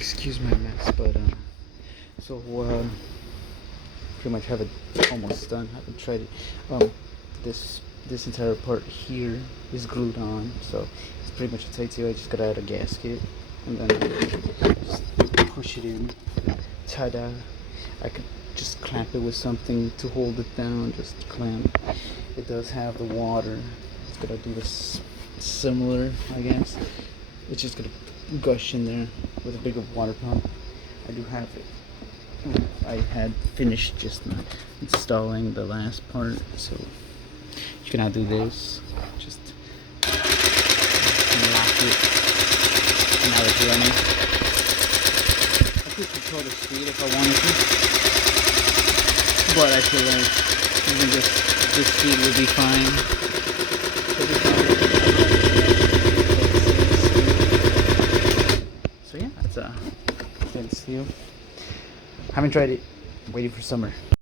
Excuse my mess, but pretty much have it almost done. I haven't tried it. This entire part here is glued on, so it's pretty much a tight seal. I just gotta add a gasket and then just push it in. Ta-da! I could just clamp it with something to hold it down. Just clamp. It does have the water. It's gonna do this similar, I guess. It's just gonna gush in there with a bigger water pump. I do have it. I had finished just installing the last part, so you can now do this. Just lock it. Now it's running. I could control the speed if I wanted to, but I feel like even this speed will be fine. So yeah, that's a thin seal. Haven't tried it. Waiting for summer.